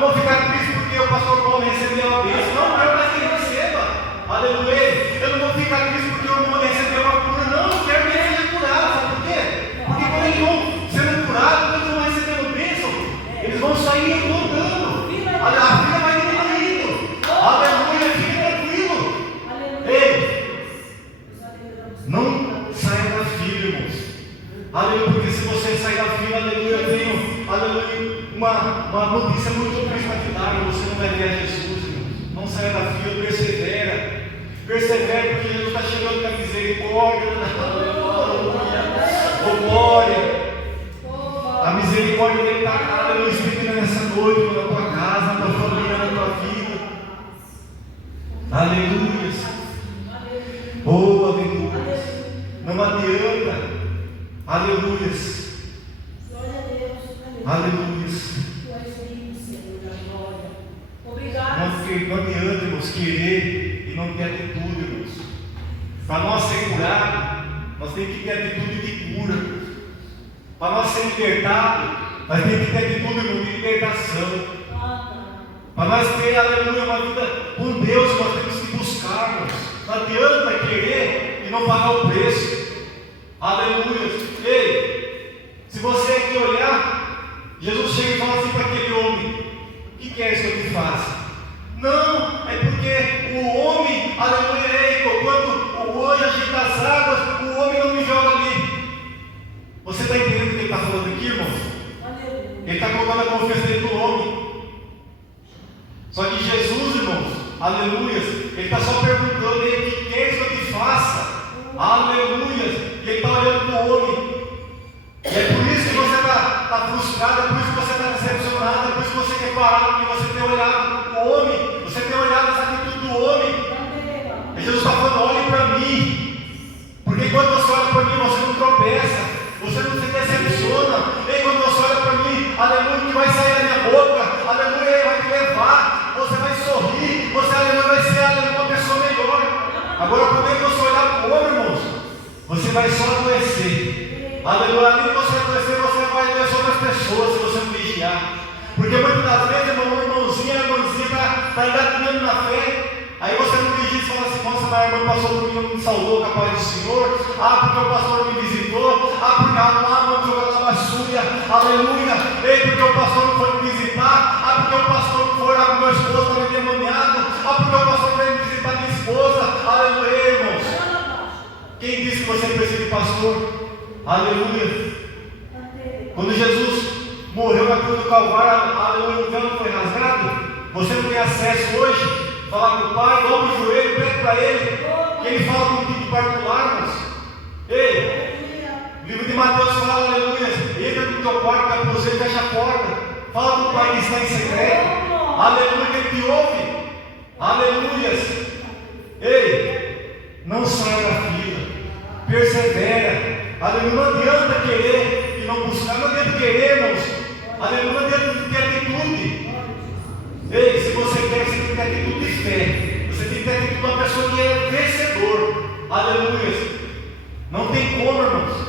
vou ficar triste porque o pastor Paulo recebeu a bênção. Não, eu quero mais que ele receba. Aleluia. Eu não vou ficar triste porque o irmão recebeu a cura. Não, eu quero que ele seja curado. Sabe por quê? Porque quando eles vão sendo curados, quando eles vão recebendo bênção, eles vão sair rodando. A fila vai diminuindo. Aleluia. Fique tranquilo. Ei, não saia da fila, irmãos. Aleluia, porque se você sair da fila, aleluia, eu tenho, aleluia, uma notícia muito triste para te dar, você não vai ver a Jesus, irmãos. Não saia da fila, persevera, porque Jesus está chegando com a misericórdia, aleluia, oh glória, a misericórdia dele está, aleluia, escrita nessa noite, na tua casa, na tua família, na tua vida, aleluia, oh aleluia, não adianta. Aleluias. Glória a Deus. Aleluias. Tu és lindo, Senhor, da glória. Obrigado. Não adianta, irmãos, querer e não ter atitude, irmãos. Para nós ser curados, nós temos que ter atitude de cura. Para nós ser libertados, nós temos que ter atitude de libertação. Para nós ter, aleluia, uma vida com Deus, nós temos que buscar, irmãos. Não adianta querer e não pagar o preço. Aleluia. Ei, se você aqui olhar, Jesus chega e fala assim para aquele homem: o que queres que eu te faça? Não, é porque o homem, aleluia, quando o anjo agita as águas, o homem não me joga ali. Você está entendendo o que ele está falando aqui, irmãos? Ele está colocando a confiança dele no homem. Só que Jesus, irmãos, aleluia, ele está só perguntando: ei, o que queres que eu te faça? Aleluia. E ele está olhando para o homem. E é por isso que você está frustrado, é por isso que você está decepcionado, é por isso que você quer parar, porque você tem olhado para o homem, você tem olhado essa atitude do homem. E Jesus está falando: olhe para mim, porque quando você olha para mim, você não tropeça, você não se decepciona. E quando você olha para mim, aleluia, que vai sair da minha boca, aleluia, ele vai te levar, você vai sorrir, você, aleluia, vai ser, aleluia, uma pessoa melhor. Agora, quando você olhar para o homem, irmãos, você vai só adoecer. Aleluia. Além de você adoecer, você vai adoecer outras pessoas se você não vigiar. Porque muitas das vezes, irmão, a irmãzinha está engatinhando na fé. Aí você não vigia e fala assim: nossa, mas a irmã passou por mim, não me saudou com a paz do Senhor. Ah, porque o pastor me visitou. Ah, porque a irmã jogou na basura. Aleluia. Ei, porque o pastor não foi me visitar. Ah, porque o pastor não foi, ah, meu esposo estava endemoniado. Ah, porque o pastor veio me visitar minha esposa. Aleluia, irmãos. Quem disse que você precisa de pastor? Aleluia. Quando Jesus morreu na cruz do Calvário, aleluia, o véu foi rasgado. Você não tem acesso hoje a falar com o Pai, dobra o joelho, pede para Ele, que Ele fala contigo em particular, irmãos. Ei, o livro de Mateus fala, aleluia, entra no teu quarto, aposenta, fecha a porta, fala com o Pai que está em secreto. Aleluia, Ele te ouve. Aleluia. Ei, não saia da fila, persevera. Aleluia, não adianta querer e não buscar, não adianta querer, irmãos. Aleluia, não adianta ter atitude. Ei, se você quer, você tem que ter atitude de fé. Você tem que ter atitude de uma pessoa que é vencedor. Aleluia. Não tem como, irmãos,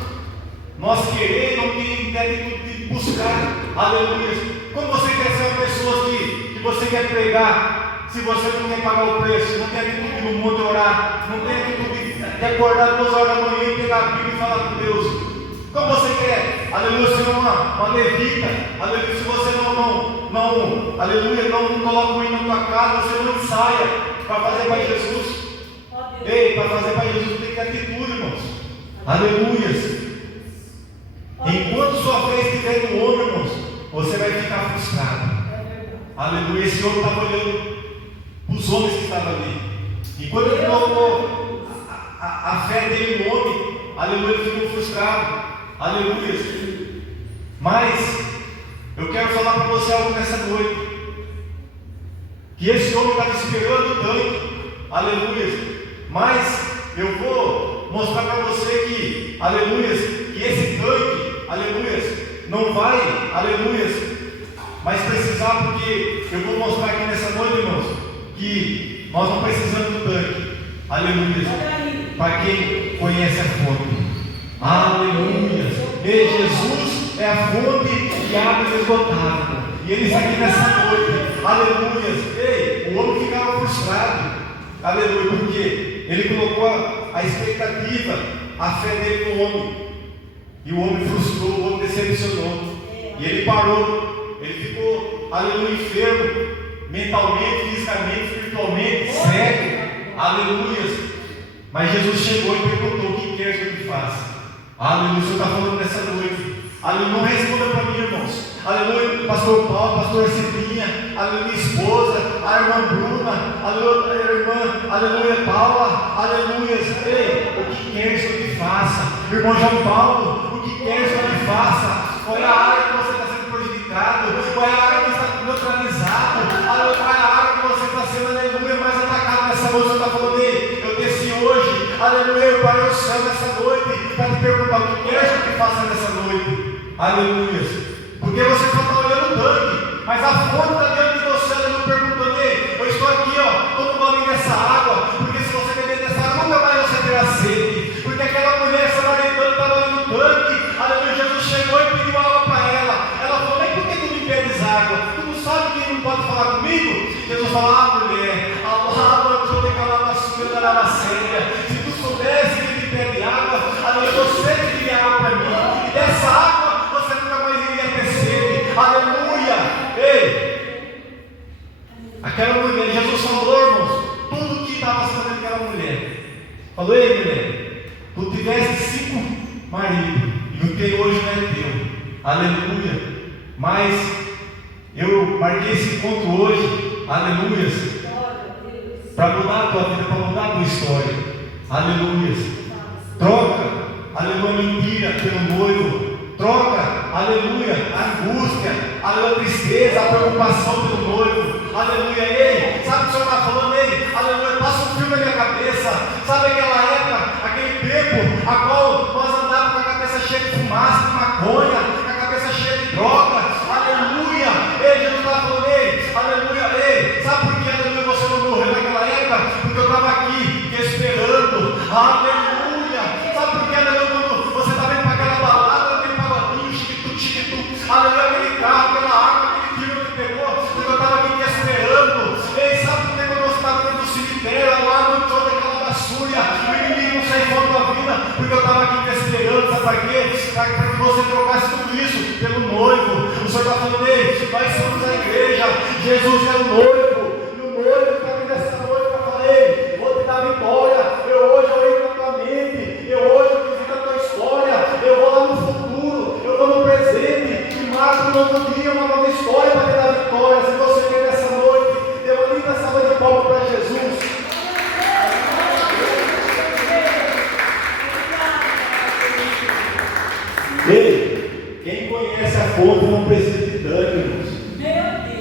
nós querer não tem que ter atitude de buscar. Aleluia. Como você quer ser uma pessoa que você quer pregar, se você não quer pagar o preço, não tem atitude de no monte orar, não tem atitude de acordar 2 horas da manhã e pegar a Bíblia e falar com Deus? Como você quer, aleluia, ser uma levita, aleluia, se você aleluia, não coloca o hino na tua casa, você não ensaia para fazer para Jesus. Ei, para fazer para Jesus tem que ter atitude, irmãos. Aleluia. Enquanto sua fé estiver no homem, irmãos, você vai ficar frustrado. Aleluia, esse homem estava olhando para os homens que estavam ali. Enquanto ele colocou a fé dele no homem, aleluia, ele ficou frustrado. Aleluia. Mas eu quero falar para você algo nessa noite. Que esse homem estava esperando tanto. Aleluia. Mas eu vou mostrar para você que, aleluia, que esse tanque, aleluia, não vai, aleluia, mas precisar, porque eu vou mostrar aqui nessa noite, irmãos, que nós não precisamos do tanque. Aleluia. para quem conhece a fonte. Aleluia! Ei, Jesus é a fonte de água inesgotável. E Ele está aqui nessa noite. Aleluia! Ei, o homem ficava frustrado. Aleluia! Porque ele colocou a expectativa, a fé dele no homem. E o homem frustrou, o homem decepcionou. E ele parou. Ele ficou, aleluia, enfermo. Mentalmente, fisicamente, espiritualmente, cego. Aleluia! Mas Jesus chegou e perguntou: o que queres que eu te faça? Aleluia, o Senhor está falando nessa noite. Aleluia, não responda para mim, irmãos. Aleluia, pastor Paulo, pastor Cidinha, aleluia, minha esposa, a irmã Bruna, aleluia, a irmã, aleluia, Paula, aleluia. Ei, o que queres que eu te faça? Irmão João Paulo, o que queres que eu te faça? Qual é a área que você está sendo prejudicado? Qual é a área que está neutralizado? Aleluia, qual é a área que você está sendo, aleluia, mais atacado nessa noite? Você está falando, ei, eu desci hoje, aleluia, eu parei o céu nessa noite para te perguntar: o que queres que eu te faça nessa noite? Aleluia. Porque você só está olhando o tanque, mas a fonte está diante de você, aleluia, perguntando: ei, eu estou aqui, ó, toma um golinho dessa água, porque se você beber dessa água, nunca mais você terá sede. Porque aquela mulher samaritana estava ali no tanque, aleluia, Jesus chegou e pediu água para ela. Ela falou: mas por que tu me pedes água? Tu não sabe que não pode falar comigo? Jesus falou: mulher, se tu soubesse que ele te pede água, aleluia, você pediria água para mim, e dessa água você nunca mais iria ter sede. Aleluia! Ei! Aquela mulher, Jesus falou, irmãos, tudo que estava fazendo aquela mulher. Falou: ei, mulher, tu tivesse 5 maridos, e o teu hoje não é teu. Aleluia! Mas eu marquei esse encontro hoje, aleluia, para mudar a tua vida, para mudar a tua história. Aleluia. Troca, aleluia, mentira pelo noivo. Troca, aleluia, a angústia, aleluia, a tristeza, a preocupação pelo noivo. Aleluia. Ei, sabe o que o Senhor está falando? Ei, aleluia, passa um filme na minha cabeça. Sabe aquela época, aquele tempo, a qual nós andávamos com a cabeça cheia de fumaça, de maconha, com a cabeça cheia de droga. Aleluia. Ei, Jesus está falando: ei, aleluia, ei, sabe por que, aleluia, você não morreu naquela época? Porque eu estava aqui te esperando. Aleluia. Sabe por que, aleluia, quando você está vendo para aquela balada, aquele pagodinho, chiquitu, aleluia, aquele carro, aquela arma, aquele tiro que pegou? Porque eu estava aqui te esperando. Ei, sabe por que, quando você está dentro do cemitério, lá no chão daquela basúria, o inimigo não sai fora da vida? Porque eu estava aqui te esperando. Sabe para quê? Para que você trocasse tudo isso pelo noivo. O Senhor está falando: ei, nós somos a igreja, Jesus é o noivo, e o noivo está aqui nessa noite para falar: ei, eu vou te dar vitória. Eu hoje entro na tua mente, eu hoje visito a tua história, eu vou lá no futuro, eu vou no presente, e marco um novo dia, uma nova história para te dar vitória. Se você quer nessa noite, dê uma linda salva de palmas para Jesus. Ei, quem conhece a fonte não precisa de tanque, irmãos.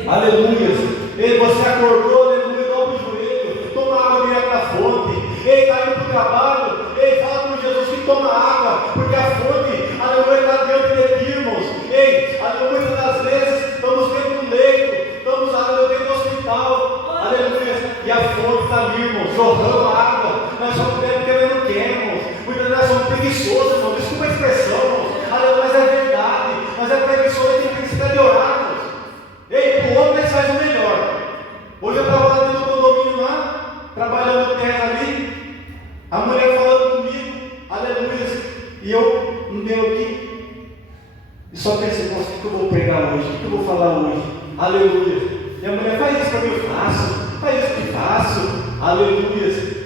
Aleluia. Ei, você acordou, aleluia, dobra o joelho, toma água direto da fonte. Ei, está indo para o trabalho, ei, fala com Jesus que toma água, porque a fonte, aleluia, está diante de ti, irmãos. Ei, aleluia, muitas das vezes estamos dentro do leito, estamos, aleluia, dentro do hospital, aleluia, e a fonte está ali, irmãos, jorrando água. Nós só podemos querer não quer, irmãos. Muitas vezes nós somos preguiçosos, irmãos, desculpa a expressão, irmãos, aleluia, mas é verdade, mas é preguiçoso e tem preguiça de orar, irmãos. Ei, o homem faz o melhor. Hoje eu estava lá dentro do condomínio lá, trabalhando terra ali, a mulher falando comigo, aleluia, e eu não deu aqui, e só pensei: nossa, o que eu vou pregar hoje? O que eu vou falar hoje? Aleluia. E a mulher: faz isso para mim, eu faço, faz isso que faço, aleluia.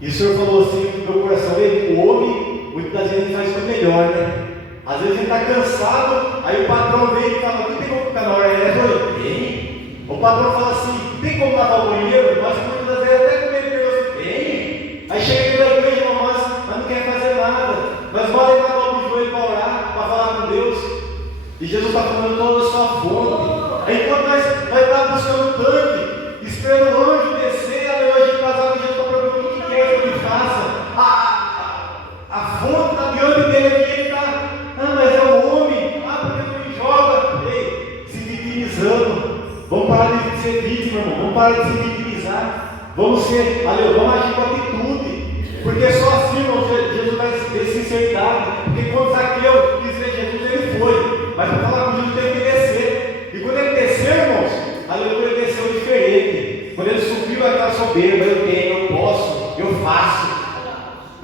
E o Senhor falou assim no meu coração: ei, o homem, muitas vezes faz o melhor, né? Às vezes ele está cansado, aí o patrão vem e fala: não tem como ficar na hora essa? Tem. O patrão fala assim: tem como lavar o banheiro? Nós muitas vezes até com ele pergunta: tem. Aí chega aqui na igreja, mas não quer fazer nada. Nós vamos levar o joelho para orar, para falar com Deus. E Jesus está falando toda a sua fonte. Aí enquanto nós estamos buscando o tanque, esperando o anjo descer, aleluia, a gente casar com Jesus, está perguntando: o que quer que ele faça? A fonte está diante dele aqui, ele está: mas é o homem, porque não me joga. Ei, se vitimizando. Vamos parar de ser vítima, irmão. Vamos parar de se vitimizar. Vamos ser, aleluia, vamos agir com atitude.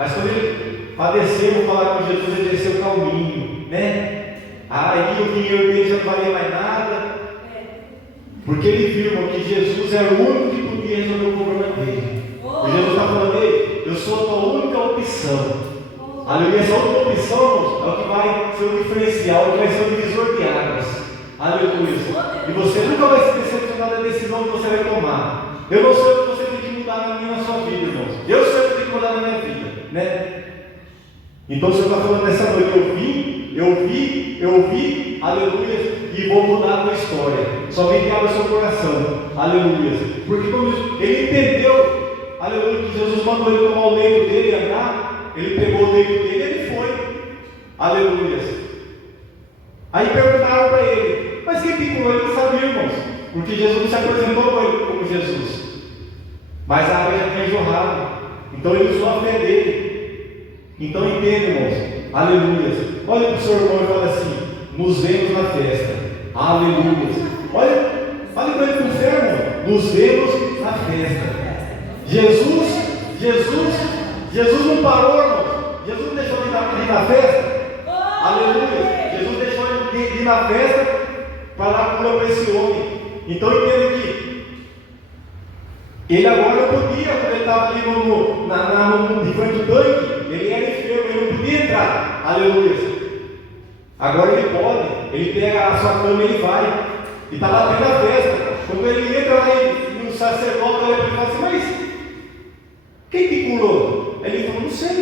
Mas quando ele padeceu, vou falar com Jesus, ele desceu calminho, né? Aí o dinheiro dele já não valia mais nada, porque ele viu, irmão, que Jesus era o único que podia resolver o problema dele. E Jesus está falando, ei, eu sou a tua única opção. Aleluia, essa única opção, irmãos, é o que vai ser o diferencial, o que vai ser o divisor de águas. Aleluia. E você nunca vai se decepcionar da decisão que você vai tomar. Eu não sei o que você tem que mudar na minha, na sua vida, irmãos. Eu sei o que tem que mudar na minha vida, né? Então o Senhor está falando nessa noite, eu vi, aleluia, e vou mudar a tua história. Somente abra o seu coração, aleluia. Porque quando ele entendeu, aleluia, que Jesus mandou ele tomar o leito dele e andar, ele pegou o leito dele e ele foi, aleluia. Aí perguntaram para ele, mas quem te curou? Ele não sabia, irmãos, porque Jesus se apresentou para ele como Jesus, mas a água já tinha jorrado, então ele usou a fé dele. Então entenda, irmãos, aleluia. Olha para o seu irmão e fala assim: nos vemos na festa, aleluia. Olha, fale para ele com fé, irmão, nos vemos na festa. Jesus não parou, irmão. Jesus não deixou de ir na festa, aleluia. Jesus deixou de ir na festa para dar cura para esse homem. Então entenda que ele agora podia, quando ele estava ali de frente do tanque, ele era enfermo, ele não podia entrar, aleluia. Agora ele pode, ele pega a sua cama e ele vai, e está lá dentro da festa. Quando ele entra lá e o sacerdote olha para ele e fala assim: mas quem te curou? Aí ele falou: não sei.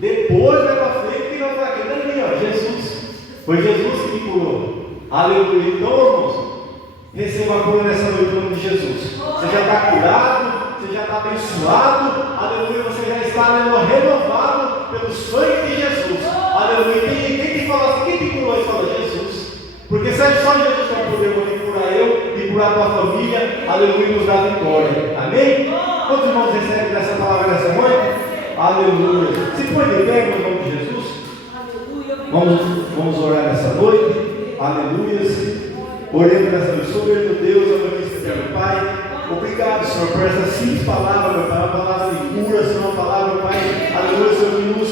Depois vai para frente, quem vai falar? Quem ali, ó, Jesus. Foi Jesus que te curou, aleluia. Então, irmãos, receba a cura nessa noite em nome de Jesus. Você já está curado, você já está abençoado, aleluia. Você já está, aleluia, renovado pelo sangue de Jesus, aleluia. Quem te fala assim, quem te curou? Ele fala: Jesus. Porque se é só Jesus que vai poder curar eu e curar a tua família, aleluia, e nos dar vitória. Amém? Quantos irmãos recebem essa palavra nessa noite? Aleluia. Se põe de pé em nome de Jesus. Vamos orar nessa noite. Aleluia. Oremos nessa noite. Soberano Deus, amado Pai, obrigado, Senhor, por essa simples palavra, meu Pai, uma palavra de cura, Senhor, uma palavra, Pai, aleluia, Senhor, que nos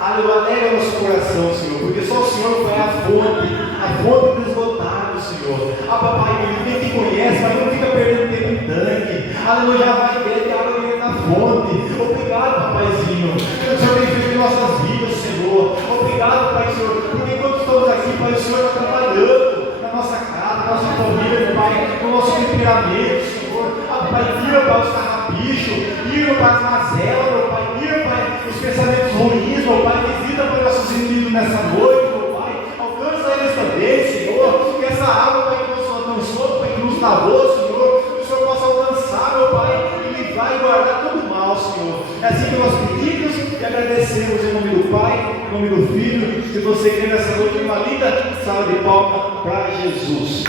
alegra nosso coração, Senhor, porque só o Senhor, Pai, é a fonte do esgotado, Senhor. Papai, ninguém te conhece, mas não fica perdendo tempo em tanque, aleluia, já vai beber água dentro da fonte. Obrigado, Papaizinho, pelo que o Senhor tem feito em nossas vidas, Senhor. Obrigado, Pai, Senhor, porque enquanto estamos aqui, Pai, o Senhor está trabalhando na nossa casa, na nossa família, Pai, no nosso temperamento, Senhor. Pai, tira, Pai, os carrapichos, tira, Pai, as mazelas, meu Pai, tira, Pai, os pensamentos ruins, meu Pai, visita para nossos inimigos nessa noite, meu Pai, alcança eles também, Senhor, que essa água, Pai, que nos alcançou, Pai, que nos lavou, Senhor, que o Senhor possa alcançar, meu Pai, e livrar e guardar todo o mal, Senhor. É assim que nós pedimos e agradecemos em nome do Pai, em nome do Filho. Se você quer nessa noite, uma linda salva de palmas para Jesus.